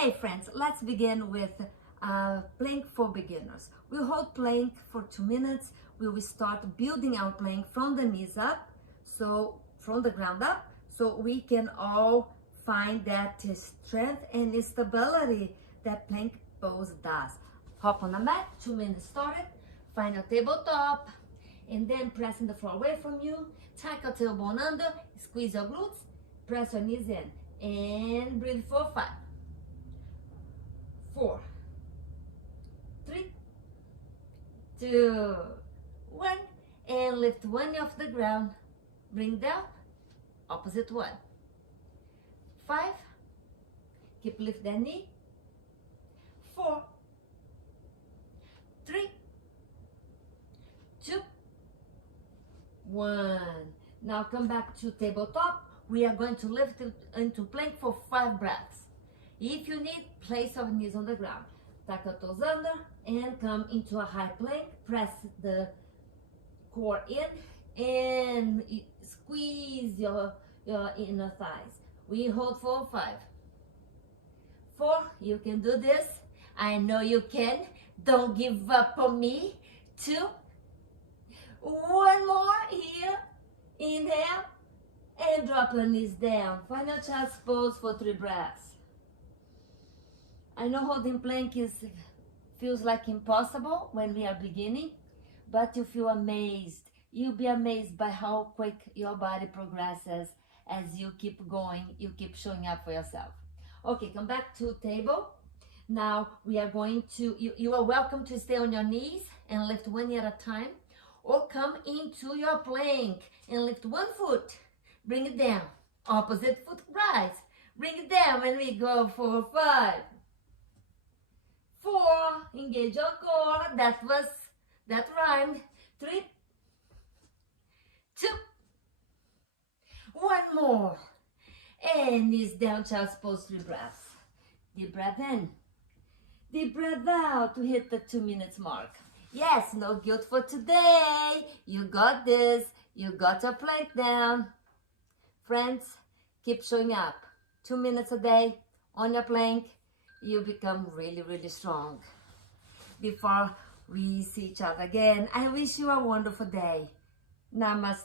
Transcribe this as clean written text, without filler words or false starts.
Hey friends, let's begin with plank for beginners. We'll hold plank for 2 minutes. We will start building our plank from the knees up, so from the ground up, so we can all find that strength and stability that plank pose does. Hop on the mat, 2 minutes started. Find your tabletop, and then pressing the floor away from you. Tuck your tailbone under, squeeze your glutes, press your knees in, and breathe for 5, 4, 3, 2, 1, and lift one knee off the ground. Bring down, opposite one. 5, keep lift that knee. 4, 3, 2, 1. Now come back to tabletop. We are going to lift it into plank for 5 breaths. If you need, place your knees on the ground. Tuck your toes under and come into a high plank. Press the core in and squeeze your inner thighs. We hold for 5, 4, you can do this. I know you can. Don't give up on me. 2, 1 more here. Inhale and drop your knees down. Find your child's pose for 3 breaths. I know holding plank feels like impossible when we are beginning, but you feel amazed. You'll be amazed by how quick your body progresses as you keep going, you keep showing up for yourself. Okay, come back to table. Now we are going to, you are welcome to stay on your knees and lift one knee at a time, or come into your plank and lift one foot, bring it down, opposite foot rise, bring it down, and we go for 5, 4, engage your core, that rhymed. 3, 2, 1 more, and knees down, child's pose, 3 breaths. Deep breath in, deep breath out to hit the 2 minutes mark. Yes, no guilt for today. You got this. You got your plank down. Friends, keep showing up. 2 minutes a day on your plank. You become really, really strong. Before we see each other again, I wish you a wonderful day. Namaste.